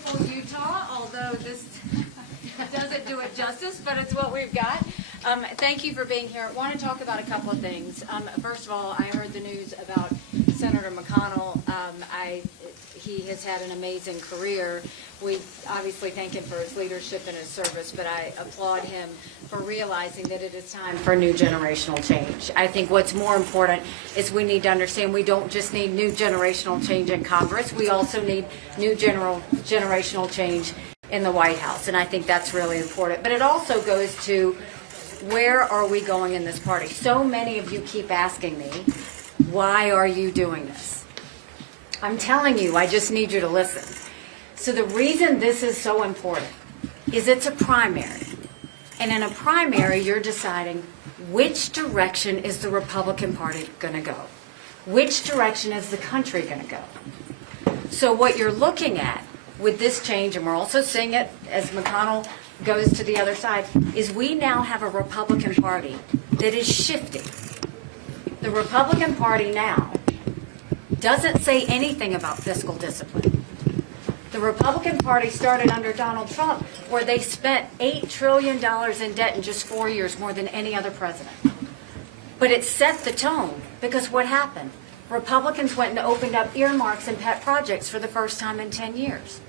beautiful Utah, although this doesn't do it justice, but it's what we've got. Thank you for being here. I want to talk about a couple of things. First of all, I heard the news about Senator McConnell. He has had an amazing career. We obviously thank him for his leadership and his service, but I applaud him for realizing that it is time for new generational change. I think what's more important is we need to understand we don't just need new generational change in Congress, we also need new generational change in the White House, and I think that's really important. But it also goes to where are we going in this party? So many of you keep asking me, why are you doing this? I'm telling you, I just need you to listen. So the reason this is so important is it's a primary. And in a primary, you're deciding which direction is the Republican Party going to go? Which direction is the country going to go? So what you're looking at with this change, and we're also seeing it as McConnell goes to the other side, is we now have a Republican Party that is shifting. The Republican Party now doesn't say anything about fiscal discipline. The Republican Party started under Donald Trump, where they spent $8 trillion in debt in just 4 years, more than any other president. But it set the tone, because what happened? Republicans went and opened up earmarks and pet projects for the first time in 10 years.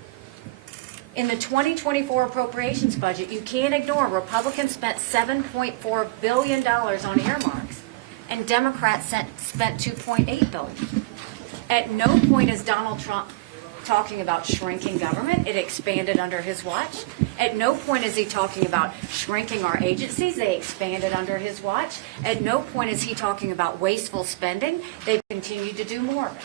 In the 2024 appropriations budget, you can't ignore Republicans spent $7.4 billion on earmarks, and Democrats spent $2.8 billion. At no point is Donald Trump talking about shrinking government. It expanded under his watch. At no point is he talking about shrinking our agencies. They expanded under his watch. At no point is he talking about wasteful spending. They've continued to do more of it.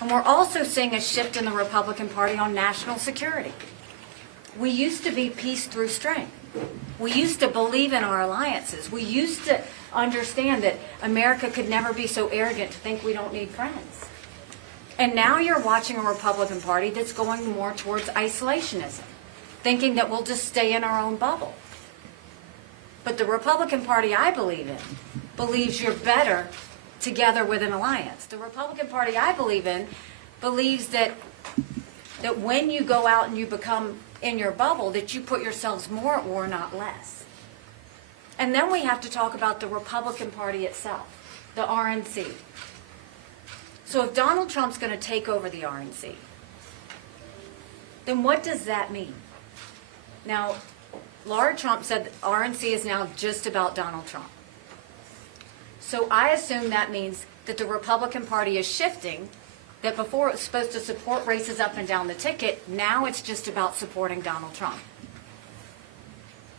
And we're also seeing a shift in the Republican Party on national security. We used to be peace through strength. We used to believe in our alliances. We used to understand that America could never be so arrogant to think we don't need friends. And now you're watching a Republican Party that's going more towards isolationism, thinking that we'll just stay in our own bubble. But the Republican Party I believe in believes you're better together with an alliance. The Republican Party I believe in believes that when you go out and you become in your bubble, that you put yourselves more at war, not less. And then we have to talk about the Republican Party itself, the RNC. So if Donald Trump's going to take over the RNC, then what does that mean? Now, Laura Trump said that RNC is now just about Donald Trump. So I assume that means that the Republican Party is shifting, that before it was supposed to support races up and down the ticket, now it's just about supporting Donald Trump.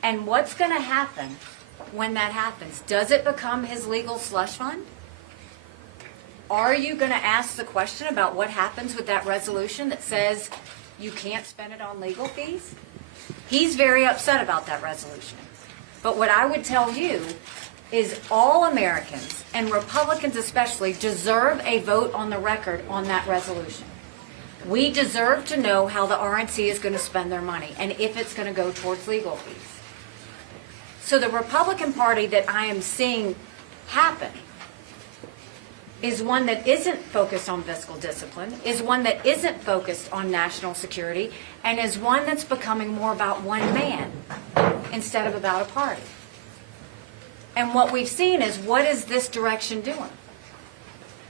And what's going to happen when that happens? Does it become his legal slush fund? Are you going to ask the question about what happens with that resolution that says you can't spend it on legal fees? He's very upset about that resolution. But what I would tell you is all Americans, and Republicans especially, deserve a vote on the record on that resolution. We deserve to know how the RNC is going to spend their money and if it's going to go towards legal fees. So the Republican Party that I am seeing happen is one that isn't focused on fiscal discipline, is one that isn't focused on national security, and is one that's becoming more about one man instead of about a party. And what we've seen is, what is this direction doing?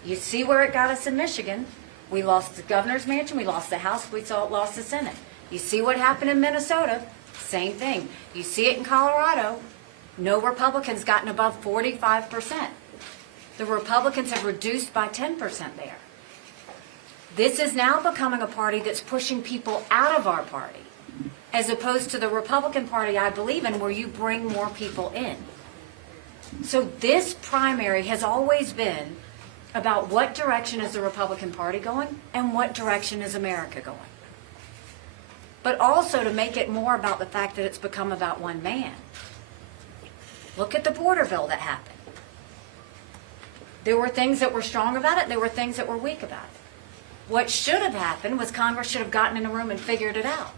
You see where it got us in Michigan. We lost the governor's mansion, we lost the House, we lost the Senate. You see what happened in Minnesota? Same thing. You see it in Colorado. No Republicans gotten above 45%. The Republicans have reduced by 10% there. This is now becoming a party that's pushing people out of our party, as opposed to the Republican Party I believe in, where you bring more people in. So this primary has always been about what direction is the Republican Party going and what direction is America going. But also to make it more about the fact that it's become about one man. Look at the border bill that happened. There were things that were strong about it, there were things that were weak about it. What should have happened was Congress should have gotten in a room and figured it out.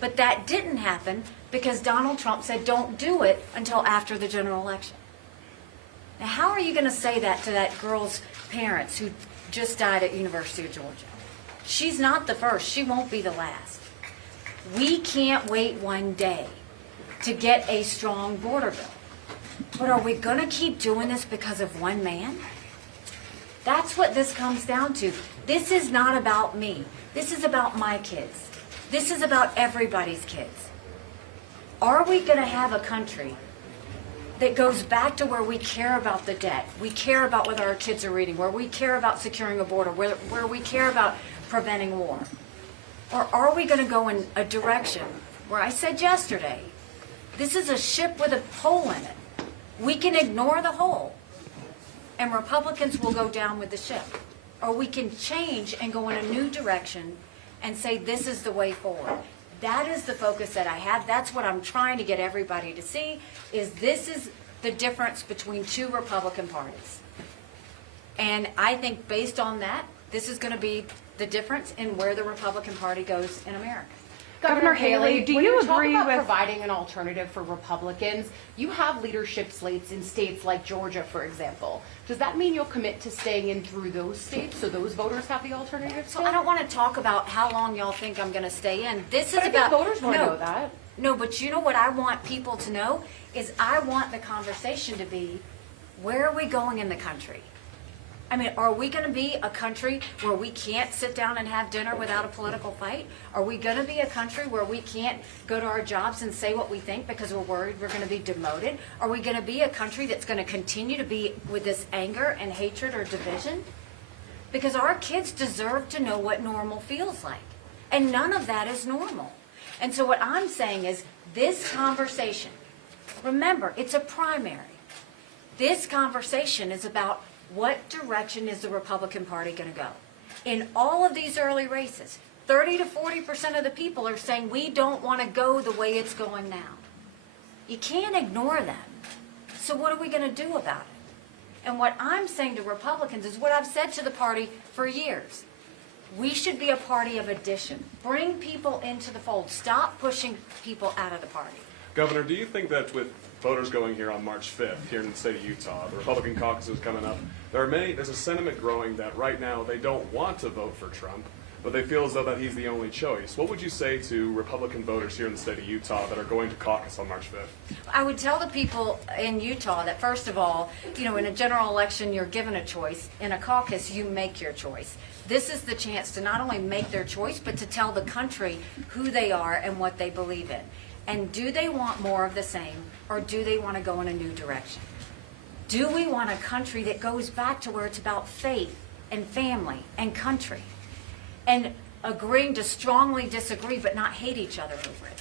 But that didn't happen because Donald Trump said don't do it until after the general election. Now, how are you going to say that to that girl's parents who just died at University of Georgia? She's not the first. She won't be the last. We can't wait one day to get a strong border bill. But are we going to keep doing this because of one man? That's what this comes down to. This is not about me. This is about my kids. This is about everybody's kids. Are we going to have a country that goes back to where we care about the debt, we care about whether our kids are reading, where we care about securing a border, where we care about preventing war? Or are we going to go in a direction where I said yesterday, this is a ship with a hole in it. We can ignore the hole, and Republicans will go down with the ship. Or we can change and go in a new direction and say this is the way forward. That is the focus that I have. That's what I'm trying to get everybody to see, is this is the difference between two Republican parties. And I think based on that, this is going to be the difference in where the Republican Party goes in America. Governor Haley, do you agree with providing an alternative for Republicans? You have leadership slates in states like Georgia, for example. Does that mean you'll commit to staying in through those states so those voters have the alternative? So I don't want to talk about how long y'all think I'm going to stay in. This is But I think voters want to know that. No, but you know what I want people to know is I want the conversation to be, where are we going in the country? I mean, are we going to be a country where we can't sit down and have dinner without a political fight? Are we going to be a country where we can't go to our jobs and say what we think because we're worried we're going to be demoted? Are we going to be a country that's going to continue to be with this anger and hatred or division? Because our kids deserve to know what normal feels like. And none of that is normal. And so what I'm saying is this conversation, remember, it's a primary. This conversation is about what direction is the Republican Party going to go? In all of these early races, 30 to 40% of the people are saying we don't want to go the way it's going now. You can't ignore them. So what are we going to do about it? And what I'm saying to Republicans is what I've said to the party for years. We should be a party of addition. Bring people into the fold. Stop pushing people out of the party. Governor, do you think that with voters going here on March 5th here in the state of Utah, the Republican caucus is coming up, there's a sentiment growing that right now they don't want to vote for Trump, but they feel as though that he's the only choice. What would you say to Republican voters here in the state of Utah that are going to caucus on March 5th? I would tell the people in Utah that, first of all, in a general election, you're given a choice. In a caucus, you make your choice. This is the chance to not only make their choice, but to tell the country who they are and what they believe in. And do they want more of the same, or do they want to go in a new direction? Do we want a country that goes back to where it's about faith and family and country and agreeing to strongly disagree but not hate each other over it?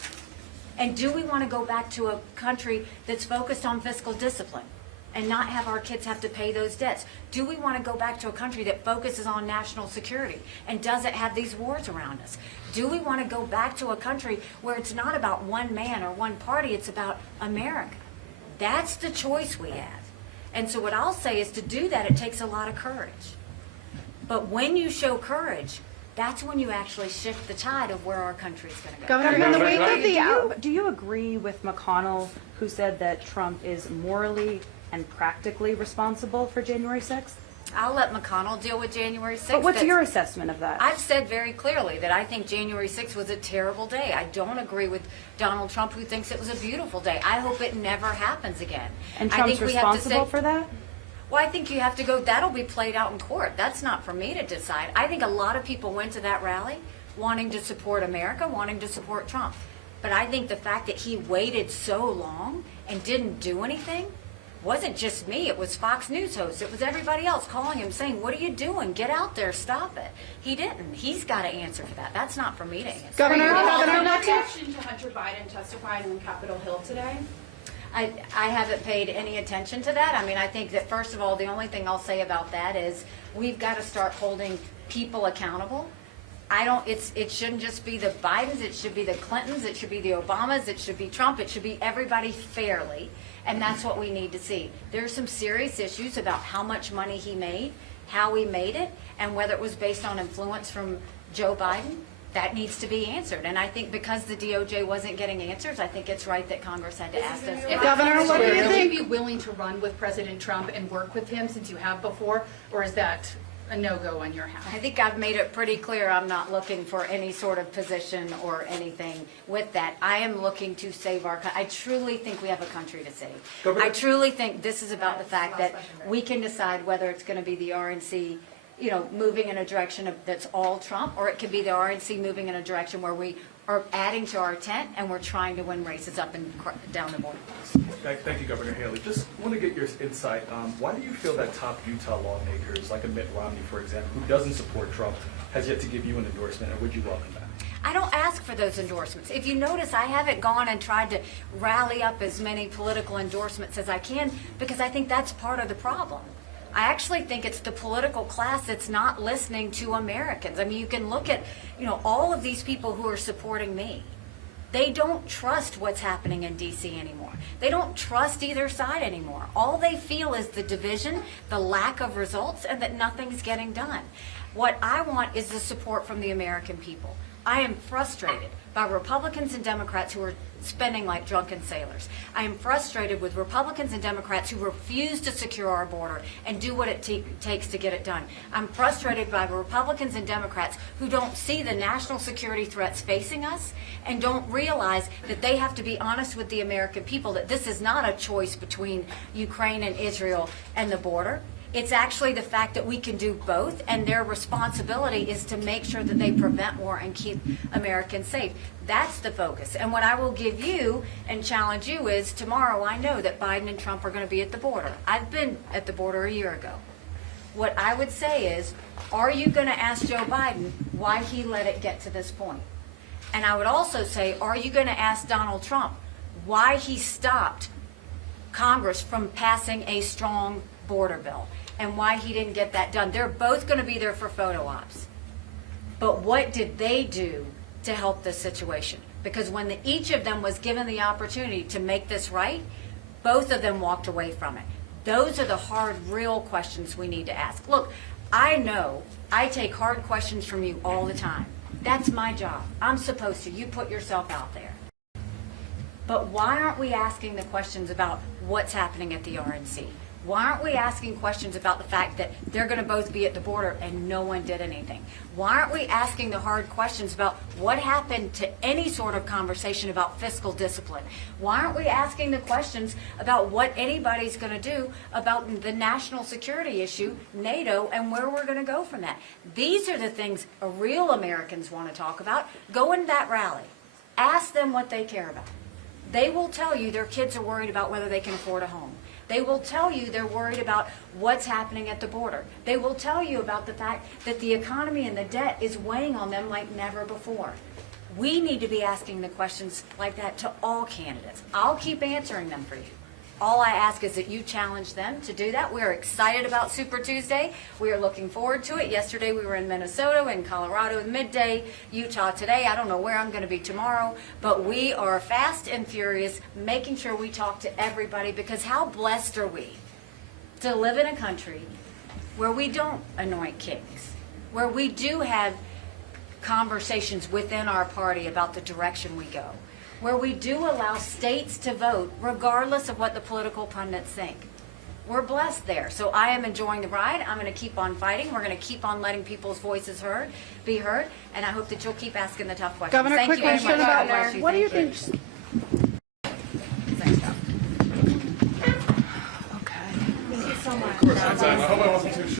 And do we want to go back to a country that's focused on fiscal discipline and not have our kids have to pay those debts? Do we want to go back to a country that focuses on national security and doesn't have these wars around us? Do we want to go back to a country where it's not about one man or one party, it's about America? That's the choice we have. And so what I'll say is, to do that, it takes a lot of courage. But when you show courage, that's when you actually shift the tide of where our country's going to go. Governor, in the wake of do you agree with McConnell, who said that Trump is morally and practically responsible for January 6th? I'll let McConnell deal with January 6th. But what's your assessment of that? I've said very clearly that I think January 6th was a terrible day. I don't agree with Donald Trump, who thinks it was a beautiful day. I hope it never happens again. And Trump's responsible for that? Well, I think you have to go, that'll be played out in court. That's not for me to decide. I think a lot of people went to that rally wanting to support America, wanting to support Trump. But I think the fact that he waited so long and didn't do anything wasn't just me. It was Fox News hosts. It was everybody else calling him saying, what are you doing? Get out there. Stop it. He didn't. He's got to answer for that. That's not for me to answer. Governor, reaction to Hunter Biden testifying in Capitol Hill today? I haven't paid any attention to that. I mean, I think that, first of all, the only thing I'll say about that is we've got to start holding people accountable. It shouldn't just be the Bidens. It should be the Clintons. It should be the Obamas. It should be Trump. It should be everybody fairly. And that's what we need to see. There are some serious issues about how much money he made, how he made it, and whether it was based on influence from Joe Biden. That needs to be answered. And I think because the DOJ wasn't getting answers, I think it's right that Congress had to ask us. Governor, what do you think? Would you be willing to run with President Trump and work with him, since you have before, or is that a no-go on your half? I think I've made it pretty clear I'm not looking for any sort of position or anything with that. I am looking to save our, I truly think we have a country to save. I truly think this is about the fact that we can decide whether it's going to be the RNC, you know, moving in a direction that's all Trump, or it could be the RNC moving in a direction where we are adding to our tent and we're trying to win races up and down the board. Thank you, Governor Haley. Just want to get your insight. Why do you feel that top Utah lawmakers, like a Mitt Romney, for example, who doesn't support Trump, has yet to give you an endorsement, or would you welcome that? I don't ask for those endorsements. If you notice, I haven't gone and tried to rally up as many political endorsements as I can, because I think that's part of the problem. I actually think it's the political class that's not listening to Americans. I mean, you can look at, you know, all of these people who are supporting me. They don't trust what's happening in D.C. anymore. They don't trust either side anymore. All they feel is the division, the lack of results, and that nothing's getting done. What I want is the support from the American people. I am frustrated by Republicans and Democrats who are spending like drunken sailors. I am frustrated with Republicans and Democrats who refuse to secure our border and do what it takes to get it done. I'm frustrated by Republicans and Democrats who don't see the national security threats facing us and don't realize that they have to be honest with the American people that this is not a choice between Ukraine and Israel and the border. It's actually the fact that we can do both, and their responsibility is to make sure that they prevent war and keep Americans safe. That's the focus. And what I will give you and challenge you is tomorrow I know that Biden and Trump are going to be at the border. I've been at the border a year ago. What I would say is, are you going to ask Joe Biden why he let it get to this point? And I would also say, are you going to ask Donald Trump why he stopped Congress from passing a strong border bill and why he didn't get that done? They're both going to be there for photo ops. But what did they do to help this situation? Because when each of them was given the opportunity to make this right, both of them walked away from it. Those are the hard, real questions we need to ask. Look, I know I take hard questions from you all the time. That's my job. I'm supposed to. You put yourself out there. But why aren't we asking the questions about what's happening at the RNC? Why aren't we asking questions about the fact that they're going to both be at the border and no one did anything? Why aren't we asking the hard questions about what happened to any sort of conversation about fiscal discipline? Why aren't we asking the questions about what anybody's going to do about the national security issue, NATO, and where we're going to go from that? These are the things real Americans want to talk about. Go in that rally. Ask them what they care about. They will tell you their kids are worried about whether they can afford a home. They will tell you they're worried about what's happening at the border. They will tell you about the fact that the economy and the debt is weighing on them like never before. We need to be asking the questions like that to all candidates. I'll keep answering them for you. All I ask is that you challenge them to do that. We're excited about Super Tuesday. We are looking forward to it. Yesterday we were in Minnesota, in Colorado midday, Utah today. I don't know where I'm going to be tomorrow, but we are fast and furious making sure we talk to everybody, because how blessed are we to live in a country where we don't anoint kings, where we do have conversations within our party about the direction we go, where we do allow states to vote regardless of what the political pundits think. We're blessed there. So I am enjoying the ride. I'm going to keep on fighting. We're going to keep on letting people's voices be heard. And I hope that you'll keep asking the tough questions. Governor, Thank quick you very question much. God about bless you. what do you Thank think? Thanks, Doc. Okay. Of course, anytime. I hope